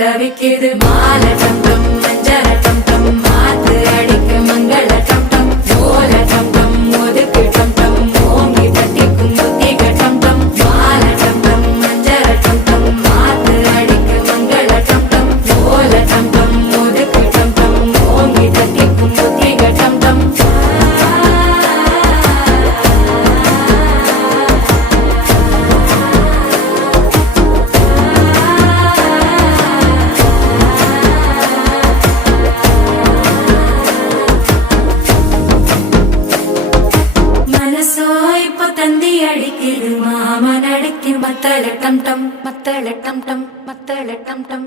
தவிக்குது மால டம் டம் மஞ்சள டம் டம் மாத்து அடிக்க மங்கள டம் டம் ஓல டம் டம் ஒதுக்கு டம் டம் ஓங்கி தட்டிக்கும் புத்திக டம் டம் மால டம் டம் மஞ்சள டம் டம் மாத்து அடிக்க மங்கள டம் டம் ஓல டம் டம் ஒதுக்கு டம் டம் ஓங்கி தட்டிக்கும் புத்திக டம் டம் தந்தி அடிக்குது மாமன் அடிக்கு மத்தள டம் டம் மத்தள டம் டம் மத்தள டம் டம்